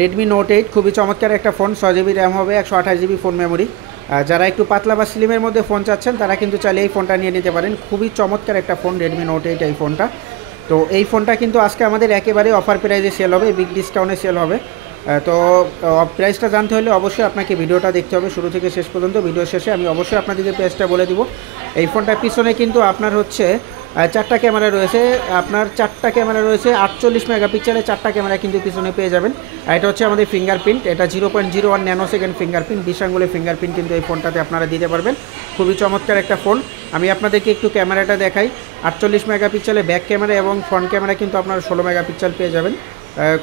Redmi note 8 খুবই চমৎকার একটা ফোন। 6 জিবি র্যাম হবে, 128 জিবি ফোন মেমোরি। যারা একটু পাতলা বা স্লিমের মধ্যে ফোন চাচ্ছেন তারা কিন্তু চাইলে এই ফোনটা নিয়ে নিতে পারেন। খুবই চমৎকার একটা ফোন রেডমি নোট 8 এই ফোনটা। তো এই ফোনটা কিন্তু আজকে আমাদের একেবারে অফার প্রাইসে সেল হবে, বিগ ডিসকাউন্টে সেল হবে। তো প্রাইসটা জানতে হলে অবশ্যই আপনাকে ভিডিওটা দেখতে হবে শুরু থেকে শেষ পর্যন্ত। ভিডিও শেষে আমি অবশ্যই আপনাদেরকে প্রাইসটা বলে দিব। এই ফোনটার পিছনে কিন্তু আপনার হচ্ছে 4টা ক্যামেরা রয়েছে। আপনার 4টা ক্যামেরা রয়েছে, 48 মেগাপিক্সেলের 4টা ক্যামেরা কিন্তু পিছনে পেয়ে যাবেন। আর এটা হচ্ছে আমাদের ফিঙ্গারপ্রিন্ট, এটা 0.01 ন্যানোসেকেন্ড ফিঙ্গারপ্রিন্ট, 20 আঙ্গুলের ফিঙ্গারপ্রিন্ট কিন্তু এই ফোনটাতে আপনারা দিতে পারবেন। খুবই চমৎকার একটা ফোন। আমি আপনাদেরকে একটু ক্যামেরাটা দেখাই। 48 মেগাপিক্সেলের ব্যাক ক্যামেরা এবং ফ্রন্ট ক্যামেরা কিন্তু আপনারা 16 মেগাপিক্সেল পেয়ে যাবেন।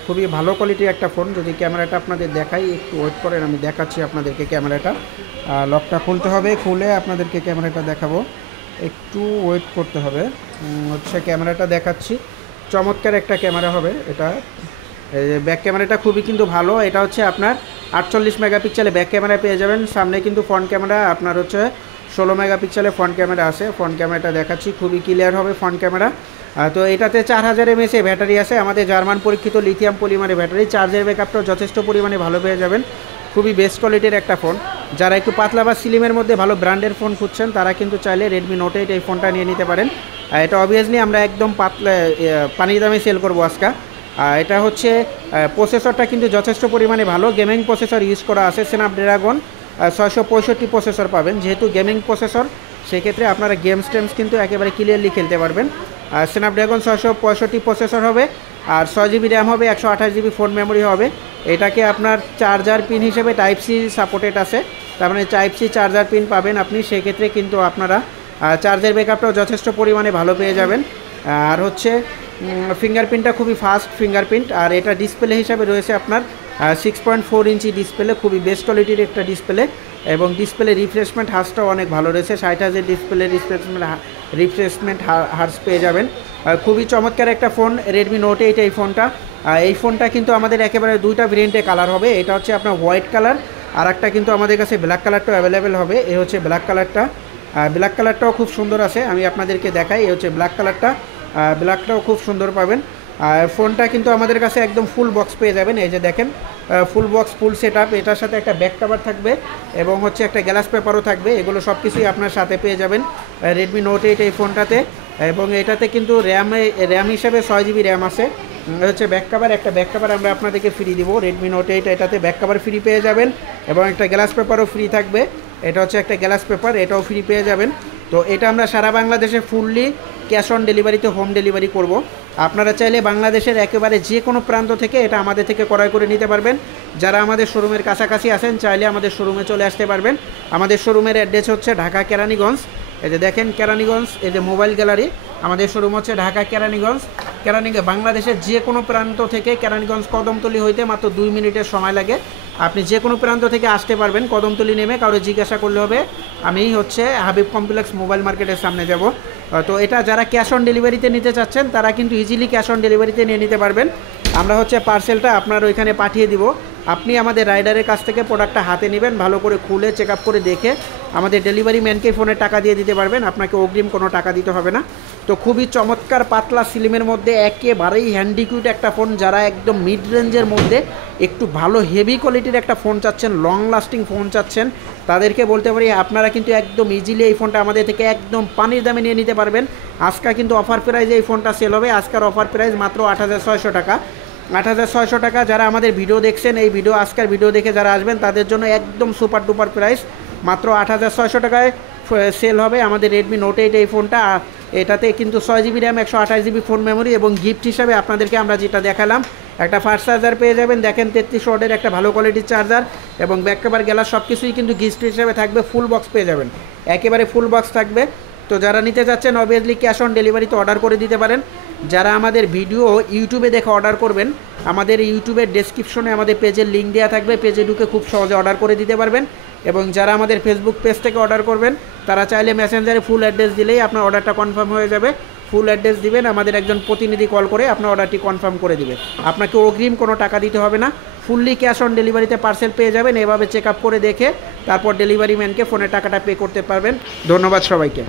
খুবই ভালো কোয়ালিটির একটা ফোন। যদি ক্যামেরাটা আপনাদের দেখাই, একটু ওয়েট করেন, আমি দেখাচ্ছি আপনাদেরকে ক্যামেরাটা। লকটা খুলতে হবে, খুলে আপনাদেরকে ক্যামেরাটা দেখাবো। একটু ওয়েট করতে হবে। হচ্ছে ক্যামেরাটা দেখাচ্ছি। চমৎকার একটা ক্যামেরা হবে এটা। ব্যাক ক্যামেরাটা খুবই কিন্তু ভালো। এটা হচ্ছে আপনার 48 মেগাপিক্সেলে ব্যাক ক্যামেরা পেয়ে যাবেন। সামনে কিন্তু ফ্রন্ট ক্যামেরা আপনার হচ্ছে 16 মেগাপিক্সেলে ফ্রন্ট ক্যামেরা আছে। ফ্রন্ট ক্যামেরাটা দেখাচ্ছি, খুবই ক্লিয়ার হবে ফ্রন্ট ক্যামেরা। তো এটাতে 4000 mAh ব্যাটারি আছে, আমাদের জার্মান পরীক্ষিত লিথিয়াম পলিমারের ব্যাটারি। চার্জের ব্যাকআপটাও যথেষ্ট পরিমাণে ভালো পেয়ে যাবেন। খুবই বেস্ট কোয়ালিটির একটা ফোন। যারা একটু পাতলা বা স্লিমের মধ্যে ভালো ব্র্যান্ডের ফোন খুঁজছেন তারা কিন্তু চাইলে রেডমি নোট 8 এই ফোনটা নিয়ে নিতে পারেন। এটা অবভিয়াসলি আমরা একদম পাতলা পানির দামে সেল করবো আজকে। এটা হচ্ছে প্রসেসরটা কিন্তু যথেষ্ট পরিমাণে ভালো, গেমিং প্রসেসর ইউজ করা আছে। স্ন্যাপড্রাগন 665 প্রসেসর পাবেন। যেহেতু গেমিং প্রসেসর, সেক্ষেত্রে আপনারা গেমস টেমস কিন্তু একেবারে ক্লিয়ারলি খেলতে পারবেন। স্ন্যাপড্রাগন 665 প্রসেসর হবে, আর 6 জিবি র্যাম হবে, 128 জিবি ফোন মেমোরি হবে। এটাকে আপনার চার্জার পিন হিসেবে টাইপ সি সাপোর্টেড আছে, তার মানে টাইপ সি চার্জার পিন পাবেন আপনি। সেক্ষেত্রে কিন্তু আপনারা চার্জের ব্যাকআপটাও যথেষ্ট পরিমাণে ভালো পেয়ে যাবেন। আর হচ্ছে ফিঙ্গারপ্রিন্টটা খুবই ফাস্ট ফিঙ্গারপ্রিন্ট। আর এটা ডিসপ্লে হিসাবে রয়েছে আপনার 6.4 ইঞ্চি ডিসপ্লে, খুবই বেস্ট কোয়ালিটির একটা ডিসপ্লে। এবং ডিসপ্লে রিফ্রেশমেন্ট হার্সটাও অনেক ভালো রয়েছে, 60 ডিসপ্লে রিফ্রেশমেন্ট হার্স পেয়ে যাবেন। খুবই চমৎকার একটা ফোন রেডমি নোট 8 এই ফোনটা। এই ফোনটা কিন্তু আমাদের একেবারে দুইটা ভেরিয়েন্টে কালার হবে। এটা হচ্ছে আপনার হোয়াইট কালার, আর একটা কিন্তু আমাদের কাছে ব্ল্যাক কালারটাও অ্যাভেলেবেল হবে। এ হচ্ছে ব্ল্যাক কালারটা। ব্ল্যাক কালারটাও খুব সুন্দর আছে, আমি আপনাদেরকে দেখাই। এই হচ্ছে ব্ল্যাক কালারটা, ব্ল্যাকটাও খুব সুন্দর পাবেন। আর ফোনটা কিন্তু আমাদের কাছে একদম ফুল বক্স পেয়ে যাবেন। এই যে দেখেন, full box full set up. এটার সাথে একটা ব্যাক কভার থাকবে এবং হচ্ছে একটা গ্লাস পেপারও থাকবে। এগুলো সব কিছুই আপনার সাথে পেয়ে যাবেন রেডমি নোট 8 এই ফোনটাতে। এবং এটাতে কিন্তু র্যাম হিসাবে 6 জিবি র্যাম আছে। হচ্ছে ব্যাক কভার, একটা ব্যাক কভার আমরা আপনাদেরকে ফ্রি দিব রেডমি নোট 8। এটাতে ব্যাক কভার ফ্রি পেয়ে যাবেন এবং একটা গ্লাস পেপারও ফ্রি থাকবে। এটা হচ্ছে একটা গ্লাস পেপার, এটাও ফ্রি পেয়ে যাবেন। তো এটা আমরা সারা বাংলাদেশে ফুললি ক্যাশ অন ডেলিভারিতে হোম ডেলিভারি করব। আপনারা চাইলে বাংলাদেশের একেবারে যে কোনো প্রান্ত থেকে এটা আমাদের থেকে ক্রয় করে নিতে পারবেন। যারা আমাদের শোরুমের কাছাকাছি আছেন চাইলে আমাদের শোরুমে চলে আসতে পারবেন। আমাদের শোরুমের অ্যাড্রেস হচ্ছে ঢাকা কেরানীগঞ্জ। এই যে দেখেন কেরানীগঞ্জ, এই যে মোবাইল গ্যালারি। আমাদের শোরুম হচ্ছে ঢাকা কেরানীগঞ্জ। বাংলাদেশের যে কোনো প্রান্ত থেকে কেরানীগঞ্জ কদমতলী হইতে মাত্র 2 মিনিটের সময় লাগে। আপনি যে কোনো প্রান্ত থেকে আসতে পারবেন। কদমতলী নেমে কারো জিজ্ঞাসা করলে হবে আমি হচ্ছে হাবিব কমপ্লেক্স মোবাইল মার্কেটের সামনে যাব। তো এটা যারা ক্যাশ অন ডেলিভারিতে নিতে চাচ্ছেন তারা কিন্তু ইজিলি ক্যাশ অন ডেলিভারিতে নিয়ে নিতে পারবেন। আমরা হচ্ছে পার্সেলটা আপনার ওইখানে পাঠিয়ে দিব। আপনি আমাদের রাইডারের কাছ থেকে প্রোডাক্টটা হাতে নেবেন, ভালো করে খুলে চেক আপ করে দেখে আমাদের ডেলিভারি ম্যানকে ফোনে টাকা দিয়ে দিতে পারবেন। আপনাকে অগ্রিম কোনো টাকা দিতে হবে না। তো খুবই চমৎকার পাতলা স্লিমের মধ্যে একেবারেই হ্যান্ডিকুইট একটা ফোন। যারা একদম মিড রেঞ্জের মধ্যে একটু ভালো হেভি কোয়ালিটির একটা ফোন চাচ্ছেন, লং লাস্টিং ফোন চাচ্ছেন, তাদেরকে বলতে পারি আপনারা কিন্তু একদম ইজিলি এই ফোনটা আমাদের থেকে একদম পানির দামে নিয়ে নিতে পারবেন। আজকে কিন্তু অফার প্রাইজে এই ফোনটা সেল হবে। আজকের অফার প্রাইস মাত্র 8600 টাকা। 8600 টাকা। যারা আমাদের ভিডিও দেখছেন, এই ভিডিও আজকের ভিডিও দেখে যারা আসবেন তাদের জন্য একদম সুপার ডুপার প্রাইস, মাত্র 8600 টাকায় সেল হবে আমাদের রেডমি নোট 8 এই ফোনটা। এটাতে কিন্তু 6 GB RAM, 128 GB phone memory এবং গিফট হিসাবে আপনাদেরকে আমরা যেটা দেখালাম একটা ফাস্ট চার্জার পেয়ে যাবেন। দেখেন 33 ওয়াটের একটা ভালো কোয়ালিটির চার্জার এবং ব্যাক কভার গ্লাস সব কিছুই কিন্তু গিফট হিসাবে থাকবে। ফুল বক্স পেয়ে যাবেন, একেবারে ফুল বক্স থাকবে। তো যারা নিতে চাচ্ছেন অবভিয়াসলি ক্যাশ অন ডেলিভারিতে অর্ডার করে দিতে পারেন। যারা আমাদের ভিডিও ইউটিউবে দেখে অর্ডার করবেন, আমাদের ইউটিউবের ডেসক্রিপশনে আমাদের পেজের লিঙ্ক দেওয়া থাকবে, পেজে ঢুকে খুব সহজে অর্ডার করে দিতে পারবেন। এবং যারা আমাদের ফেসবুক পেজ থেকে অর্ডার করবেন তারা চাইলে মেসেঞ্জারে ফুল অ্যাড্রেস দিলেই আপনার অর্ডারটা কনফার্ম হয়ে যাবে। ফুল অ্যাড্রেস দিবেন, আমাদের একজন প্রতিনিধি কল করে আপনার অর্ডারটি কনফার্ম করে দিবে। আপনাকে অগ্রিম কোনো টাকা দিতে হবে না, ফুললি ক্যাশ অন ডেলিভারিতে পার্সেল পেয়ে যাবেন। এভাবে চেক আপ করে দেখে তারপর ডেলিভারি ম্যানকে ফোনের টাকাটা পে করতে পারবেন। ধন্যবাদ সবাইকে।